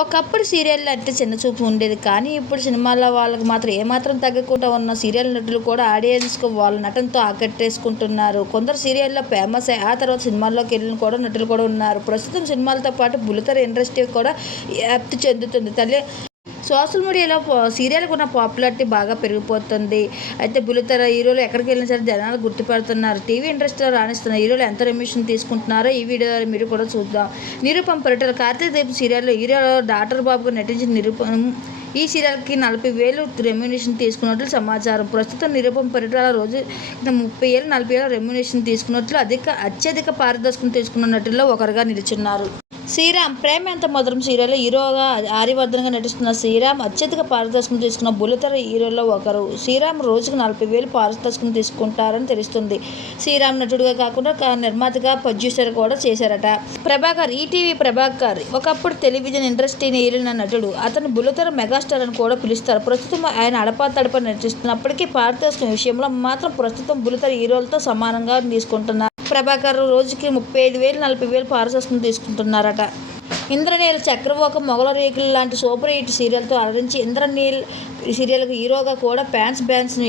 ఒకప్పుడు సీరియల్ అంటే చిన్న చూపు ఉండేది కానీ ఇప్పుడు సినిమాల వాళ్ళకి మాత్రం ఏమాత్రం తగ్గకుండా ఉన్న సీరియల్ నటులు కూడా ఆడియన్స్కు వాళ్ళ నటనతో ఆకట్టేసుకుంటున్నారు. కొందరు సీరియల్లో ఫేమస్ అయ్యి ఆ తర్వాత సినిమాల్లోకి వెళ్ళిన కూడా నటులు కూడా ఉన్నారు. ప్రస్తుతం సినిమాలతో పాటు బుల్లితెర ఇండస్ట్రీ కూడా వ్యాప్తి చెందుతుంది తల్లి. సోషల్ మీడియాలో పో- సీరియల్కి ఉన్న పాపులారిటీ బాగా పెరిగిపోతుంది. అయితే బులితెర హీరోలు ఎక్కడికి వెళ్ళినా సరే జనాలు గుర్తుపడుతున్నారు. టీవీ ఇండస్ట్రీలో రాణిస్తున్న హీరోలు ఎంత రెమ్యూషన్ తీసుకుంటున్నారో ఈ వీడియో మీరు కూడా చూద్దాం. నిరూపం పర్యటన కార్తీక దీప్ సీరియల్లో హీరోలో డాక్టర్ బాబుగా నటించిన నిరూపం ఈ సీరియల్కి నలభై వేలు రెమ్యునేషన్ తీసుకున్నట్లు సమాచారం. ప్రస్తుతం నిరూపం పరిటాల రోజు ముప్పై ఏళ్ళు నలభై ఏళ్ళు రెమ్యునేషన్ తీసుకున్నట్లు అధిక అత్యధిక పారదర్శకం తీసుకున్న నటుల్లో ఒకరుగా నిలిచున్నారు. శ్రీరామ్ ప్రేమ ఎంత మధురం సీరియల్లో హీరోగా ఆర్యవర్ధన్గా నటిస్తున్న శ్రీరామ్ అత్యధిక పారదర్శకం తీసుకున్న బుల్లితెర హీరోల్లో ఒకరు. శ్రీరామ్ రోజుకు నలభై వేలు పారదర్శకం తీసుకుంటారని తెలుస్తుంది. శ్రీరామ్ నటుడిగా కాకుండా నిర్మాతగా ప్రొడ్యూసర్ కూడా చేశారట. ప్రభాకర్ ఈటీవీ ప్రభాకర్. ఒకప్పుడు టెలివిజన్ ఇండస్ట్రీని ఏలిన నటుడు. అతను బుల్లితెర మెగాస్టార్ అని కూడా పిలుస్తారు. ప్రస్తుతం ఆయన అడపా తడప నటిస్తున్నప్పటికీ పారదర్శకం విషయంలో మాత్రం ప్రస్తుతం బుల్లితెర హీరోలతో సమానంగా తీసుకుంటున్నారు. ప్రభాకర్ రోజుకి ముప్పై ఐదు వేలు నలభై వేలు పారదర్శకం తీసుకుంటున్నారట. ఇంద్రనీల్ చక్రవోక మొగల రేకులు లాంటి సూపర్ హిట్ సీరియల్తో అలరించి ఇంద్రనీల్ సీరియల్కి హీరోగా కూడా ఫ్యాన్స్ బ్యాన్స్ను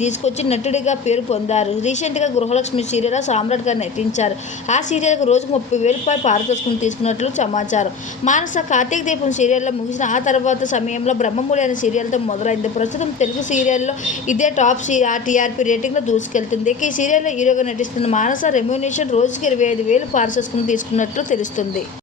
తీసుకొచ్చి నటుడిగా పేరు పొందారు. రీసెంట్గా గృహలక్ష్మి సీరియల్లో సామ్రాట్గా నటించారు. ఆ సీరియల్కి రోజుకు ముప్పై వేలపై పారితోషికం తీసుకున్నట్లు సమాచారం. మానస కార్తీక దీపం సీరియల్లో ముగిసిన ఆ తర్వాత సమయంలో బ్రహ్మముడి అనే సీరియల్తో మొదలైంది. ప్రస్తుతం తెలుగు సీరియల్లో ఇదే టాప్ సీ ఆ టీఆర్పీ రేటింగ్లో దూసుకెళ్తుంది. ఈ సీరియల్లో హీరోగా నటిస్తున్న మానస రెమ్యూనేషన్ రోజుకి ఇరవై ఐదు వేలు పారితోషికం తీసుకున్నట్లు తెలుస్తుంది.